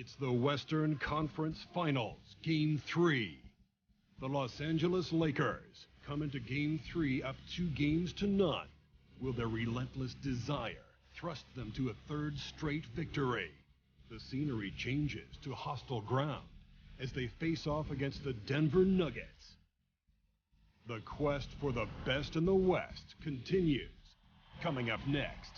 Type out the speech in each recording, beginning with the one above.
It's the Western Conference Finals, Game 3. The Los Angeles Lakers come into Game 3 up 2-0. Will their relentless desire thrust them to a third straight victory? The scenery changes to hostile ground as they face off against the Denver Nuggets. The quest for the best in the West continues. Coming up next.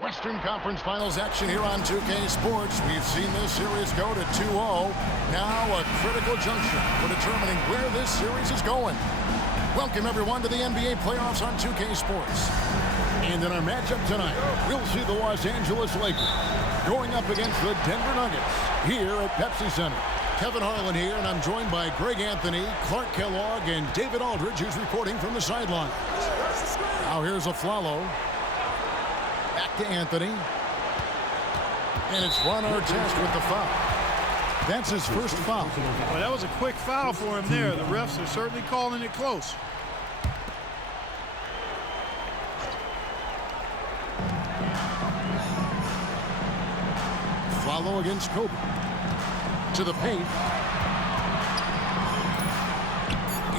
Western Conference Finals action here on 2K Sports. We've seen this series go to 2-0. Now a critical juncture for determining where this series is going. Welcome everyone to the NBA playoffs on 2K Sports. And in our matchup tonight, we'll see the Los Angeles Lakers going up against the Denver Nuggets here at Pepsi Center. Kevin Harlan here, and I'm joined by Greg Anthony, Clark Kellogg, and David Aldridge, who's reporting from the sidelines. Now here's Aflalo. Back to Anthony. And it's Ron Artest with the foul. That's his first foul. Well, that was a quick foul for him there. The refs are certainly calling it close. Follow against Kobe. To the paint.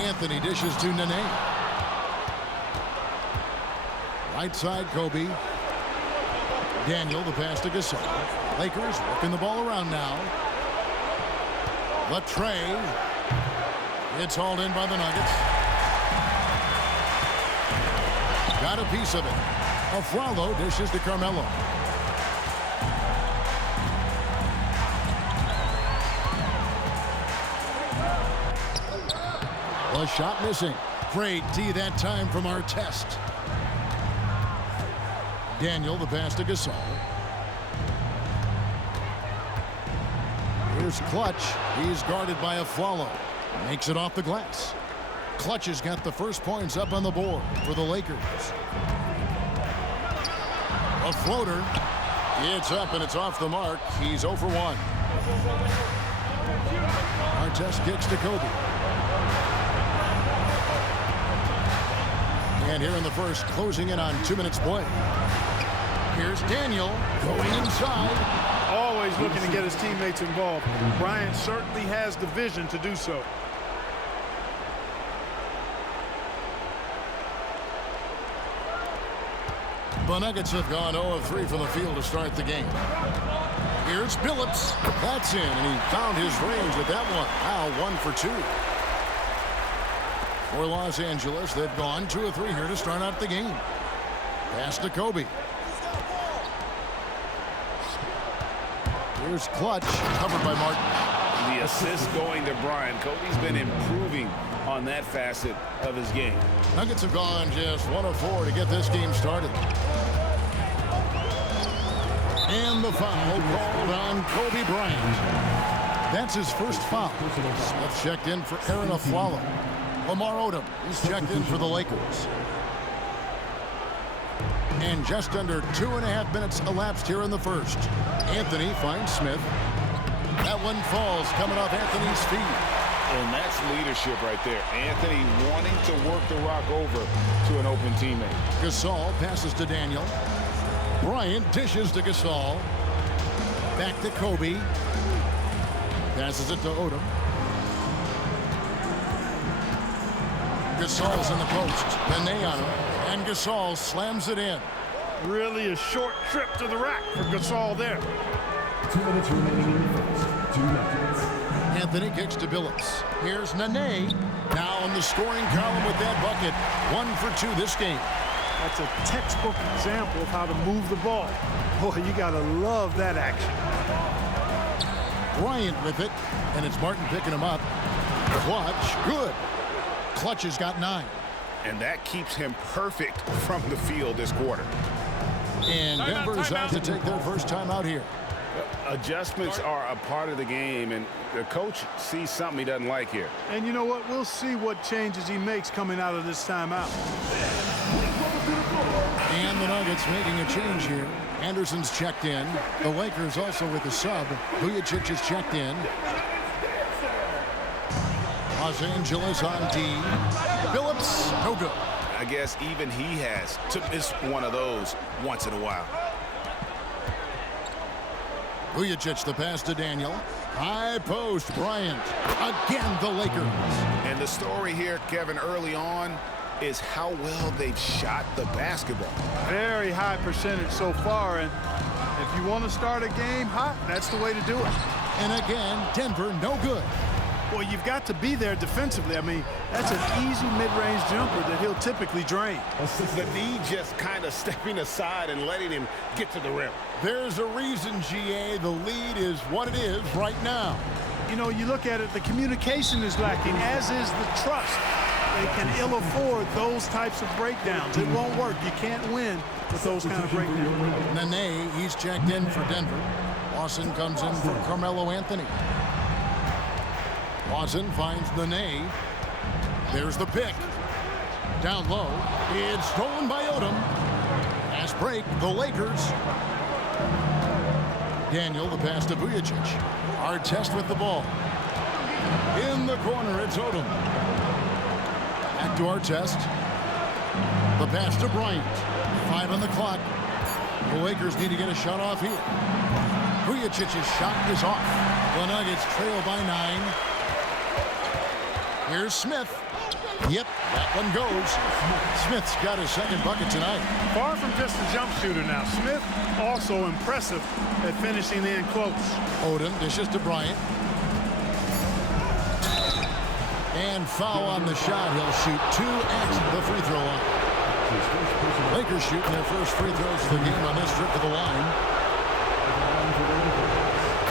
Anthony dishes to Nene. Right side, Kobe. Daniel, the pass to Gasol. Lakers working the ball around now. Latre. It's hauled in by the Nuggets. Got a piece of it. Aflalo dishes to Carmelo. A shot missing. Great D that time from Artest. Daniel, the pass to Gasol. Here's Clutch. He's guarded by Aflalo. Makes it off the glass. Clutch has got the first points up on the board for the Lakers. A floater. It's up and it's off the mark. He's 0 for 1. Artest kicks to Kobe. And here in the first, closing in on 2 minutes play. Here's Daniel going inside. Always looking to get his teammates involved. Bryant certainly has the vision to do so. The Nuggets have gone 0 of 3 from the field to start the game. Here's Billups. That's in, and he found his range with that one. Now 1 for 2. For Los Angeles, they've gone 2 of 3 here to start out the game. Pass to Kobe. Here's Clutch, covered by Martin. The assist going to Bryant. Kobe's been improving on that facet of his game. Nuggets have gone just 1 of 4 to get this game started. And the foul called on Kobe Bryant. That's his first foul. Smith checked in for Aaron Aflalo. Lamar Odom is checked in for the Lakers. And just under 2.5 minutes elapsed here in the first. Anthony finds Smith. That one falls coming off Anthony's feet. And that's leadership right there. Anthony wanting to work the rock over to an open teammate. Gasol passes to Daniel. Bryant dishes to Gasol. Back to Kobe. Passes it to Odom. Gasol's in the post. Nene on him. And Gasol slams it in. Really a short trip to the rack for Gasol there. 2 minutes remaining in the first. 2 minutes. Anthony kicks to Billups. Here's Nene. Now in the scoring column with that bucket. 1 for 2 this game. That's a textbook example of how to move the ball. Boy, you got to love that action. Bryant with it. And it's Martin picking him up. Clutch. Good. Clutch has got 9. And that keeps him perfect from the field this quarter. And Denver's out to take their first time out here. Adjustments are a part of the game, and the coach sees something he doesn't like here. And you know what? We'll see what changes he makes coming out of this timeout. And the Nuggets making a change here. Anderson's checked in. The Lakers also with a sub. Vujacic is checked in. Los Angeles on D. Billups, no good. I guess even he has to miss one of those once in a while. Vujicic the pass to Daniel. High post, Bryant. Again, the Lakers. And the story here, Kevin, early on is how well they've shot the basketball. Very high percentage so far, and if you want to start a game hot, that's the way to do it. And again, Denver no good. Well, you've got to be there defensively. I mean, that's an easy mid-range jumper that he'll typically drain. The D just kind of stepping aside and letting him get to the rim. There's a reason, GA, the lead is what it is right now. You know, you look at it, the communication is lacking, as is the trust. They can ill afford those types of breakdowns. It won't work. You can't win with those kind of breakdowns. Nene, he's checked in for Denver. Lawson comes in for Carmelo Anthony. Lawson finds Nene. There's the pick. Down low. It's stolen by Odom. Pass break, the Lakers. Daniel, the pass to Vujicic. Artest with the ball. In the corner, it's Odom. Back to Artest. The pass to Bryant. 5 on the clock. The Lakers need to get a shot off here. Vujicic's shot is off. The Nuggets trail by 9. Here's Smith. Yep, that one goes. Smith's got his second bucket tonight. Far from just a jump shooter now. Smith also impressive at finishing in close. Odom dishes to Bryant. And foul on the shot. He'll shoot 2 at the free throw line. Lakers shooting their first free throws of the game on this trip to the line.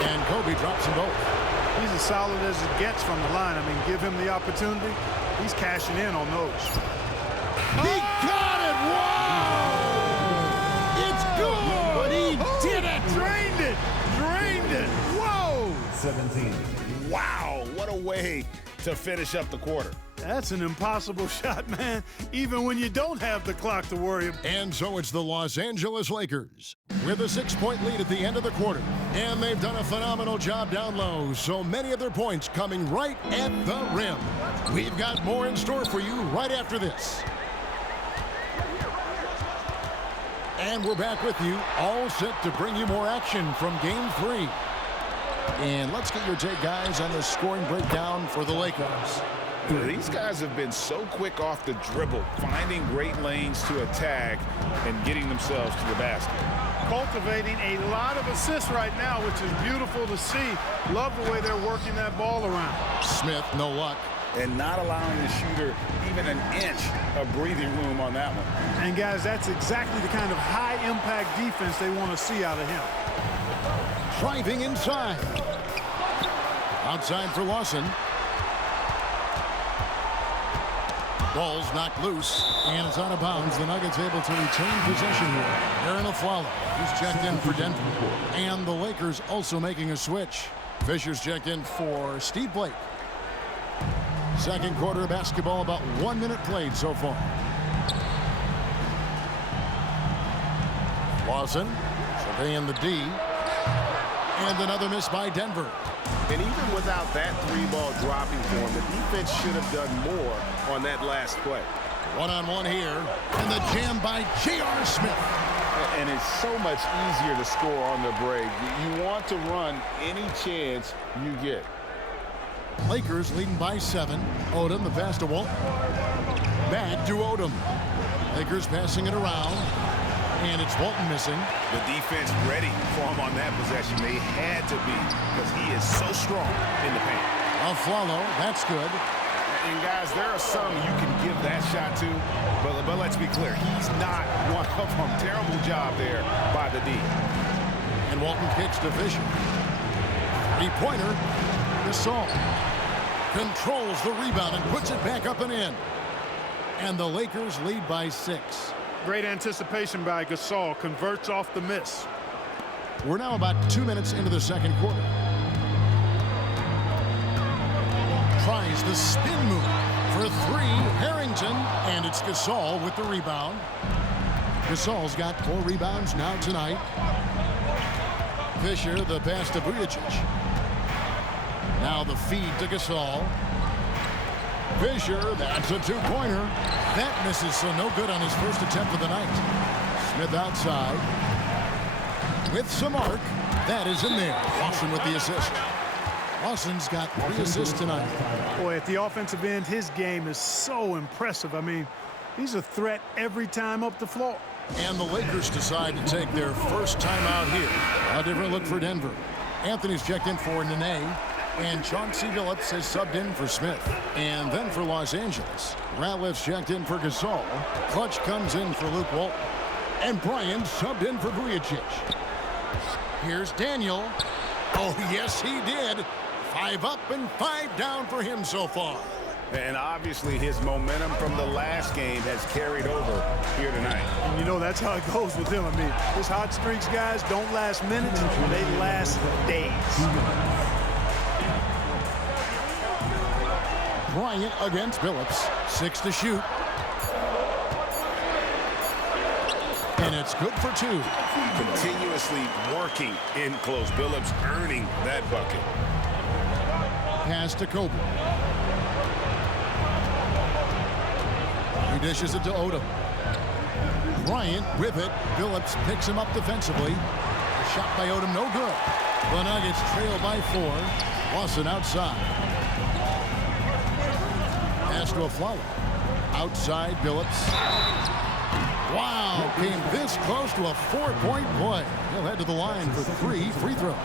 And Kobe drops them both. He's as solid as it gets from the line. I mean, give him the opportunity. He's cashing in on those. He got it! Whoa! It's good! But he did it! Drained it! Drained it! Whoa! 17. Wow, what a way to finish up the quarter. That's an impossible shot, man, even when you don't have the clock to worry about. And so it's the Los Angeles Lakers with a 6-point lead at the end of the quarter. And they've done a phenomenal job down low, so many of their points coming right at the rim. We've got more in store for you right after this. And we're back with you, all set to bring you more action from Game 3. And let's get your take, guys, on the scoring breakdown for the Lakers. These guys have been so quick off the dribble, finding great lanes to attack and getting themselves to the basket. Cultivating a lot of assists right now, which is beautiful to see. Love the way they're working that ball around. Smith, no luck. And not allowing the shooter even an inch of breathing room on that one. And guys, that's exactly the kind of high-impact defense they want to see out of him. Driving inside. Outside for Lawson. Ball's knocked loose, and it's out of bounds. The Nuggets able to retain possession here. Aaron Aflalo, who's checked in for Denver. And the Lakers also making a switch. Fisher's checked in for Steve Blake. Second quarter of basketball, about 1 minute played so far. Lawson surveying the D. And another miss by Denver. And even without that 3-ball dropping for him, the defense should have done more on that last play. One-on-one here. And the jam by J.R. Smith. And it's so much easier to score on the break. You want to run any chance you get. Lakers leading by 7. Odom, the pass to Walton. Back to Odom. Lakers passing it around. And it's Walton missing. The defense ready for him on that possession. They had to be because he is so strong in the paint. Aflalo, that's good. And guys, there are some you can give that shot to, but let's be clear, he's not one of them. Terrible job there by the D. And Walton kicks to Fisher. 3-pointer. Gasol controls the rebound and puts it back up and in. And the Lakers lead by 6. Great anticipation by Gasol. Converts off the miss. We're now about 2 minutes into the second quarter. Tries the spin move for 3. Harrington. And it's Gasol with the rebound. Gasol's got 4 rebounds now tonight. Fisher, the pass to Vujicic. Now the feed to Gasol. Fisher, that's a 2-pointer. That misses, so no good on his first attempt of the night. Smith outside with some arc. That is in there. Lawson with the assist. Lawson's got 3 assists tonight. Boy, at the offensive end, his game is so impressive. I mean, he's a threat every time up the floor. And the Lakers decide to take their first time out here. A different look for Denver. Anthony's checked in for Nene. And Chauncey Billups has subbed in for Smith. And then for Los Angeles, Ratliff's checked in for Gasol. Clutch comes in for Luke Walton. And Bryant subbed in for Vujacic. Here's Daniel. Oh, yes, he did. 5 up and 5 down for him so far. And obviously his momentum from the last game has carried over here tonight. And you know, that's how it goes with him. I mean, his hot streaks, guys, don't last minutes. They last days. Bryant against Billups. 6 to shoot. And it's good for 2. Continuously working in close. Billups earning that bucket. Pass to Kobe. He dishes it to Odom. Bryant with it. Billups picks him up defensively. A shot by Odom, no good. The Nuggets trail by 4. Lawson outside. Pass to Aflalo. Outside Billups. Wow, came this close to a 4-point play. He'll head to the line for 3 free throws.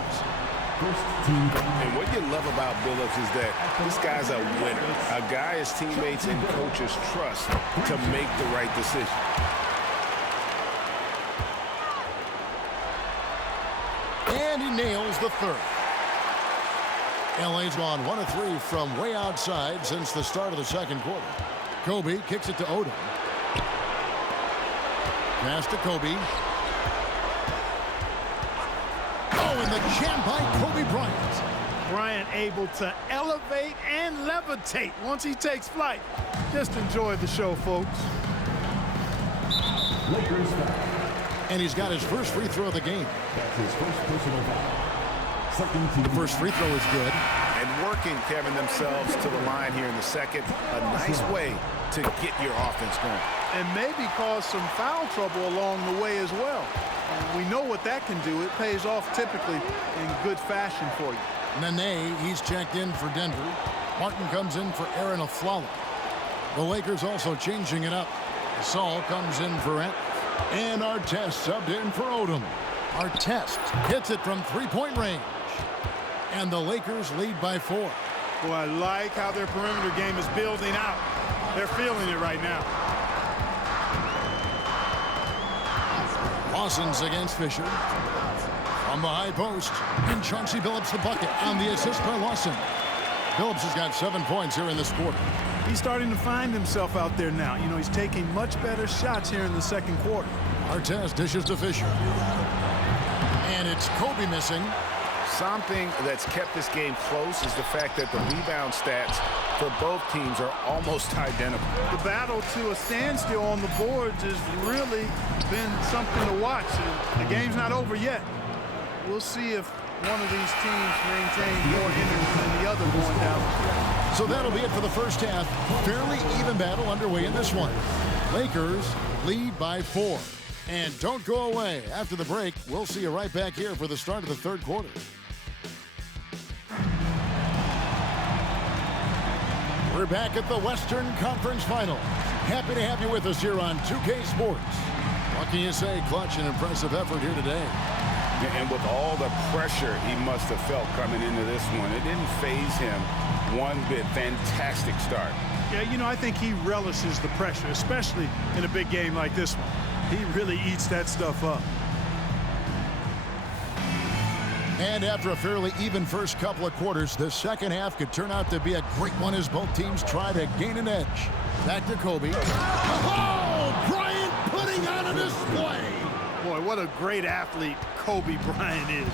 And what you love about Billups is that this guy's a winner. A guy his teammates and coaches trust to make the right decision. And he nails the 3rd. LA's gone 1 of 3 from way outside since the start of the second quarter. Kobe kicks it to Odom. Pass to Kobe. Oh, and the jam by Kobe Bryant. Bryant able to elevate and levitate once he takes flight. Just enjoy the show, folks. Lakers foul. And he's got his first free throw of the game. That's his first personal foul. Second team. The first free throw is good. And working, Kevin, themselves to the line here in the second. A nice way to get your offense going. And maybe cause some foul trouble along the way as well. We know what that can do. It pays off typically in good fashion for you. Nene, he's checked in for Denver. Martin comes in for Aaron Aflalo. The Lakers also changing it up. Saul comes in for Ant. And Artest subbed in for Odom. Artest hits it from 3-point range. And the Lakers lead by 4. Boy, I like how their perimeter game is building out. They're feeling it right now. Lawson's against Fisher. From the high post. And Chauncey Billups the bucket on the assist by Lawson. Billups has got 7 points here in this quarter. He's starting to find himself out there now. You know, he's taking much better shots here in the second quarter. Artest dishes to Fisher. And it's Kobe missing. Something that's kept this game close is the fact that the rebound stats for both teams are almost identical. The battle to a standstill on the boards has really been something to watch. And the game's not over yet. We'll see if one of these teams maintains more energy than the other going down. So that'll be it for the first half. Fairly even battle underway in this one. Lakers lead by 4. And don't go away. After the break, we'll see you right back here for the start of the third quarter. We're back at the Western Conference Finals. Happy to have you with us here on 2K Sports. What can you say? Clutch and impressive effort here today. And with all the pressure he must have felt coming into this one, it didn't faze him one bit. Fantastic start. Yeah, you know, I think he relishes the pressure, especially in a big game like this one. He really eats that stuff up. And after a fairly even first couple of quarters, the second half could turn out to be a great one as both teams try to gain an edge. Back to Kobe. Oh, Bryant putting on a display. Boy, what a great athlete Kobe Bryant is.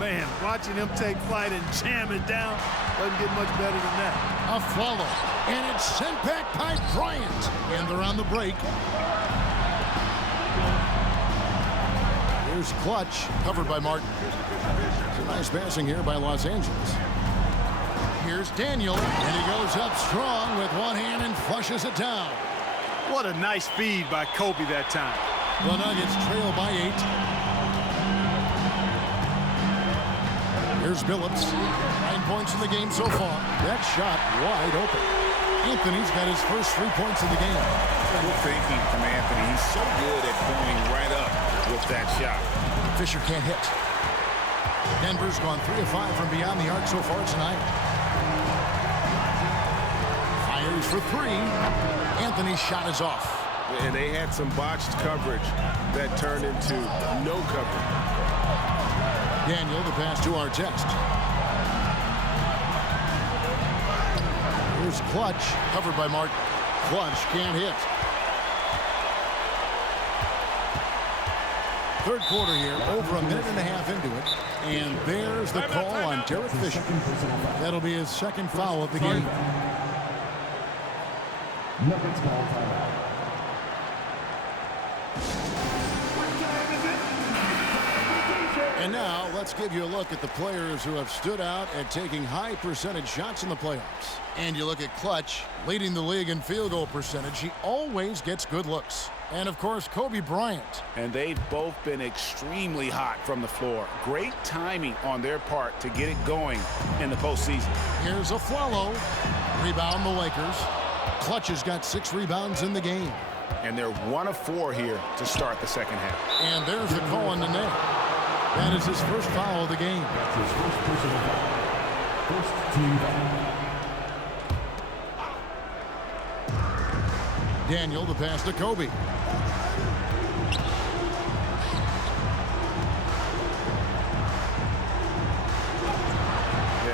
Man, watching him take flight and jam it down doesn't get much better than that. A follow, and it's sent back by Bryant. And they're on the break. Here's Clutch, covered by Martin. Nice passing here by Los Angeles. Here's Daniel, and he goes up strong with one hand and flushes it down. What a nice feed by Kobe that time. The Nuggets trail by 8. Here's Billups. 9 points in the game so far. That shot wide open. Anthony's got his first 3 points in the game. Good thinking from Anthony. He's so good at going right up with that shot. Fisher can't hit. Denver's gone 3 of 5 from beyond the arc so far tonight. Fires for 3. Anthony's shot is off. And they had some botched coverage that turned into no coverage. Daniel, the pass to Artest. Here's Clutch, covered by Martin. Clutch can't hit. Third quarter here, over a minute and a half into it. And there's the call on Derek Fisher. That'll be his second foul of the game. Nuggets ball timeout. And now let's give you a look at the players who have stood out at taking high percentage shots in the playoffs. And you look at Clutch, leading the league in field goal percentage. He always gets good looks. And of course, Kobe Bryant. And they've both been extremely hot from the floor. Great timing on their part to get it going in the postseason. Here's a Flalo. Rebound the Lakers. Clutch has got 6 rebounds in the game. And they're 1 of 4 here to start the second half. And there's the call on the net. That is his first foul of the game. That's his first personal foul. First team foul. Daniel, the pass to Kobe. Yeah,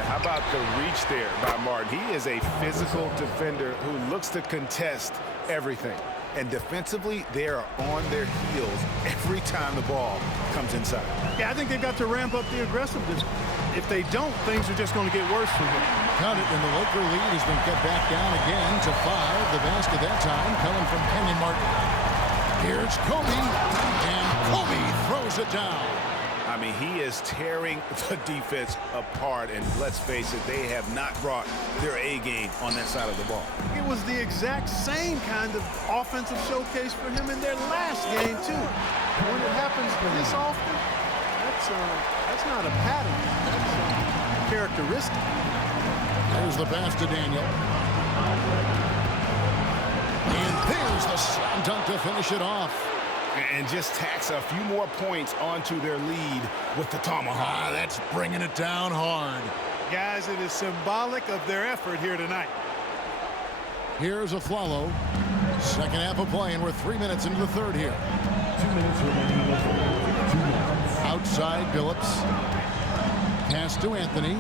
how about the reach there by Martin? He is a physical defender who looks to contest everything. And defensively, they are on their heels every time the ball comes inside. Yeah, I think they've got to ramp up the aggressiveness. If they don't, things are just going to get worse for them. Count it, and the Laker lead has been cut back down again to 5. The basket that time coming from Kenyon Martin. Here's Kobe, and Kobe throws it down. I mean, he is tearing the defense apart, and let's face it, they have not brought their A game on that side of the ball. It was the exact same kind of offensive showcase for him in their last game, too. When it happens this often, that's not a pattern. That's a characteristic. There's the pass to Daniel. And there's the slam dunk to finish it off. And just tacks a few more points onto their lead with the tomahawk. That's bringing it down hard. Guys, it is symbolic of their effort here tonight. Here's a Flalo. Second half of play, and we're 3 minutes into the third here. 2 minutes remaining in the third. 2 minutes. Outside Billups. Pass to Anthony.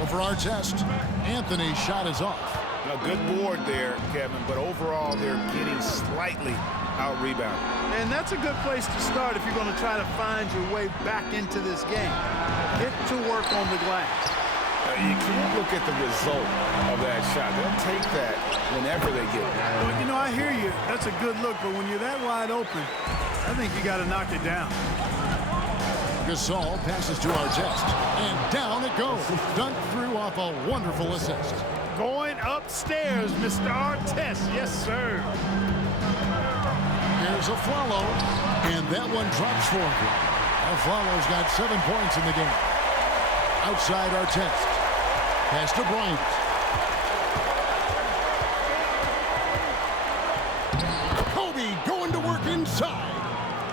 Over Artest. Anthony's shot is off. A good board there, Kevin, but overall they're getting slightly out-rebounded. And that's a good place to start if you're going to try to find your way back into this game. Get to work on the glass. You can't look at the result of that shot. They'll take that whenever they get it. Well, you know, I hear you. That's a good look, but when you're that wide open, I think you got to knock it down. Gasol passes to Artest, and down it goes. Dunked through off a wonderful assist. Going upstairs, Mr. Artest. Yes, sir. Here's a Flalo, and that one drops for him. Flalo's got 7 points in the game. Outside Artest. Pass to Bryant. Kobe going to work inside.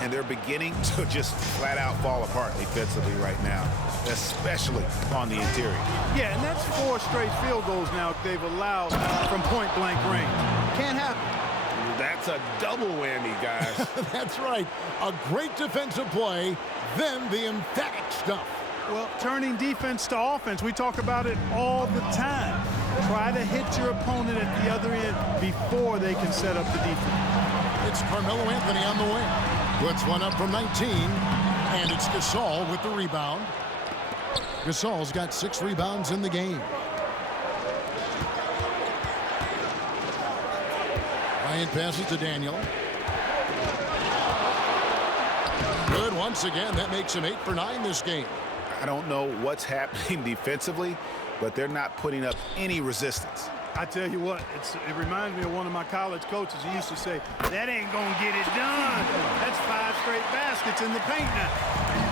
And they're beginning to just flat out fall apart defensively right now, especially on the interior. Yeah, and that's 4 straight field goals now they've allowed from point-blank range. Can't happen. That's a double whammy, guys. That's right. A great defensive play, then the emphatic stuff. Well, turning defense to offense, we talk about it all the time. Try to hit your opponent at the other end before they can set up the defense. It's Carmelo Anthony on the wing. Puts one up from 19, and it's Gasol with the rebound. Gasol's got 6 rebounds in the game. Bryant passes to Daniel. Good once again. That makes him 8 for 9 this game. I don't know what's happening defensively, but they're not putting up any resistance. I tell you what, it reminds me of one of my college coaches. He used to say, that ain't going to get it done. That's 5 straight baskets in the paint now.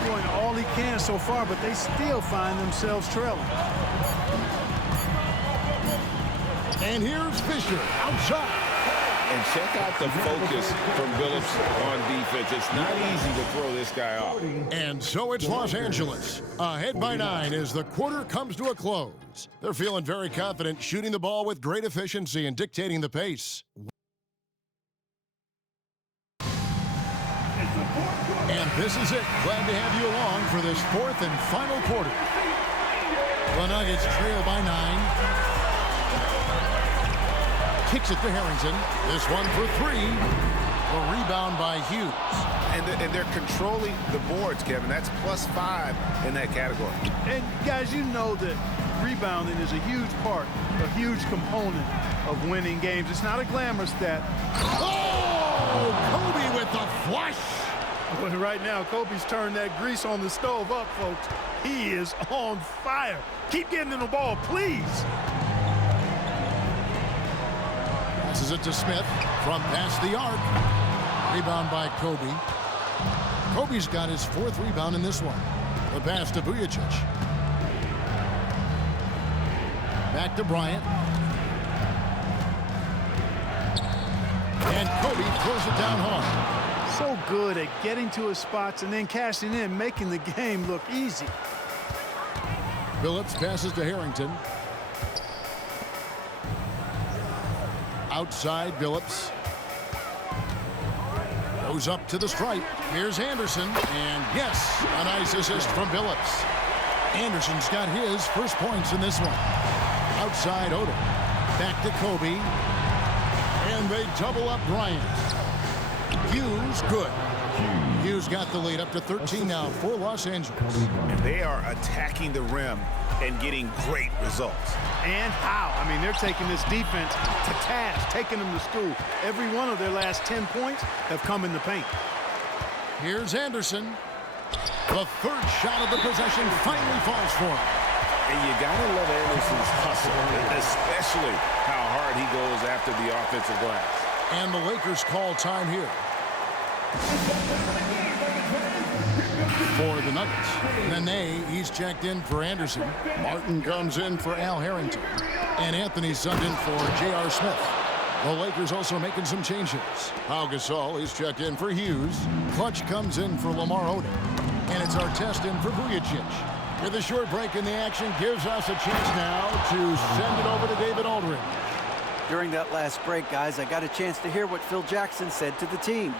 doing all he can so far, but they still find themselves trailing. And here's Fisher outside. And check out the focus from Billups on defense. It's not easy to throw this guy off. And so it's Los Angeles, ahead by 9 as the quarter comes to a close. They're feeling very confident, shooting the ball with great efficiency and dictating the pace. And this is it. Glad to have you along for this fourth and final quarter. The Nuggets trail by 9. Kicks it to Harrington. This one for 3. A rebound by Hughes. And they're controlling the boards, Kevin. That's +5 in that category. And guys, you know that rebounding is a huge part, a huge component of winning games. It's not a glamour stat. Oh, Kobe with the flush. But right now, Kobe's turned that grease on the stove up, folks. He is on fire. Keep getting him the ball, please. Passes it to Smith from past the arc. Rebound by Kobe. Kobe's got his 4th rebound in this one. The pass to Vujacic. Back to Bryant. And Kobe throws it down hard. So good at getting to his spots and then cashing in, making the game look easy. Billups passes to Harrington. Outside, Billups. Goes up to the stripe. Here's Anderson. And yes, a nice assist from Billups. Anderson's got his first points in this one. Outside, Odom. Back to Kobe. And they double up Bryant. Hughes, good. Hughes got the lead up to 13 now for Los Angeles. And they are attacking the rim and getting great results. And how? I mean, they're taking this defense to task, taking them to school. Every one of their last 10 points have come in the paint. Here's Anderson. The 3rd shot of the possession finally falls for him. And you got to love Anderson's hustle, especially how hard he goes after the offensive glass. And the Lakers call time here. For the Nuggets. Nene, he's checked in for Anderson. Martin comes in for Al Harrington. And Anthony's subbed in for J.R. Smith. The Lakers also making some changes. Pau Gasol, he's checked in for Hughes. Clutch comes in for Lamar Odom. And it's Artest in for Vujacic. With a short break in the action, gives us a chance now to send it over to David Aldridge. During that last break, guys, I got a chance to hear what Phil Jackson said to the team.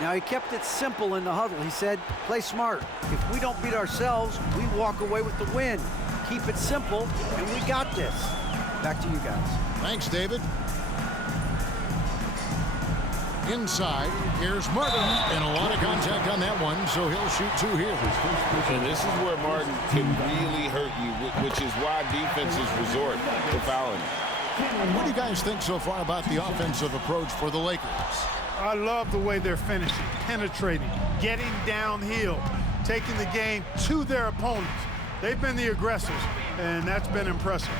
Now, he kept it simple in the huddle. He said, play smart. If we don't beat ourselves, we walk away with the win. Keep it simple, and we got this. Back to you guys. Thanks, David. Inside, here's Martin, and a lot of contact on that one, so he'll shoot 2 here. And this is where Martin can really hurt you, which is why defenses resort to fouling. What do you guys think so far about the offensive approach for the Lakers? I love the way they're finishing, penetrating, getting downhill, taking the game to their opponents. They've been the aggressors, and that's been impressive.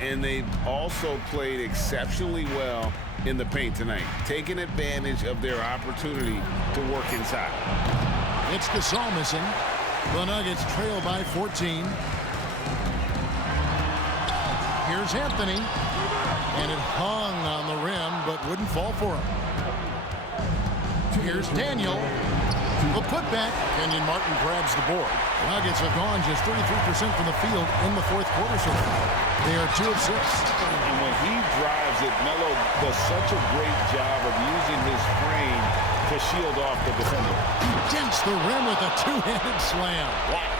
And they've also played exceptionally well in the paint tonight, taking advantage of their opportunity to work inside. It's Gasol missing. The Nuggets trail by 14. Here's Anthony. And it hung on the rim, but wouldn't fall for him. Here's Daniel. The putback. Kenyon Martin grabs the board. Nuggets have gone just 33% from the field in the 4th quarter so far. They are 2 of 6. And when he drives it, Melo does such a great job of using his frame to shield off the defender. Against the rim with a 2-handed slam. Wow.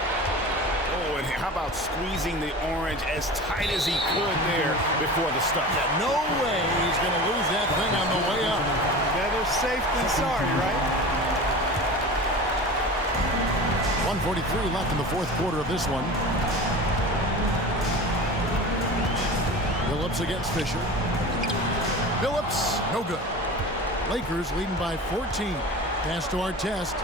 Oh, and how about squeezing the orange as tight as he could there before the stop? Yeah, no way he's going to lose that thing on the way up. Better safe than sorry, right? 1:43 left in the 4th quarter of this one. Billups against Fisher. Billups, no good. Lakers leading by 14. Pass to Artest.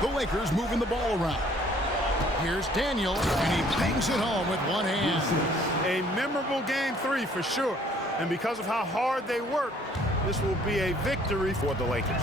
The Lakers moving the ball around. Here's Daniel, and he bangs it home with one hand. A memorable game 3 for sure. And because of how hard they work, this will be a victory for the Lakers.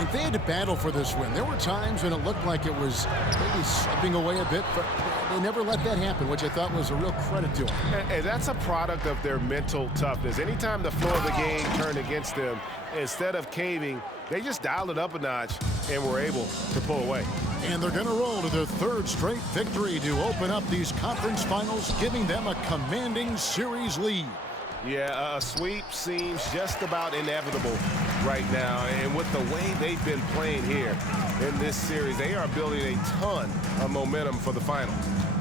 And they had to battle for this win. There were times when it looked like it was maybe slipping away a bit, but they never let that happen, which I thought was a real credit to them. And that's a product of their mental toughness. Anytime the flow of the game turned against them, instead of caving, they just dialed it up a notch and were able to pull away. And they're going to roll to their third straight victory to open up these conference finals, giving them a commanding series lead. Yeah, a sweep seems just about inevitable right now. And with the way they've been playing here in this series, they are building a ton of momentum for the finals,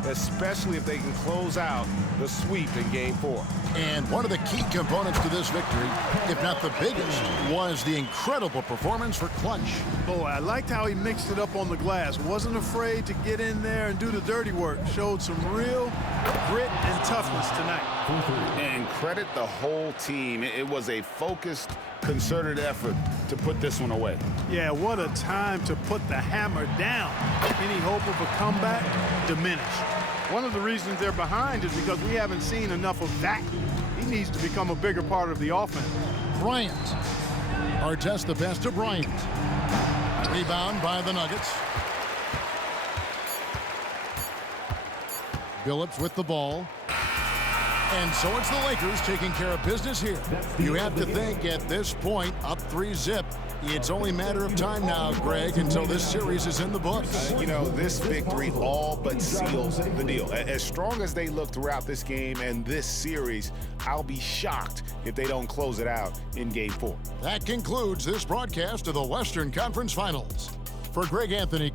especially if they can close out the sweep in Game 4. And one of the key components to this victory, if not the biggest, was the incredible performance for Clutch. Boy, I liked how he mixed it up on the glass. Wasn't afraid to get in there and do the dirty work. Showed some real grit and toughness tonight. And credit the whole team. It was a focused, concerted effort to put this one away. Yeah, what a time to put the hammer down. Any hope of a comeback diminished. One of the reasons they're behind is because we haven't seen enough of that. He needs to become a bigger part of the offense. Bryant. Artest the pass to Bryant. Rebound by the Nuggets. Billups with the ball. And so it's the Lakers taking care of business here. You have to think at this point, up 3-zip, it's only a matter of time now, Greg, until this series is in the books. You know, this victory all but seals the deal. As strong as they look throughout this game and this series, I'll be shocked if they don't close it out in Game 4. That concludes this broadcast of the Western Conference Finals. For Greg Anthony.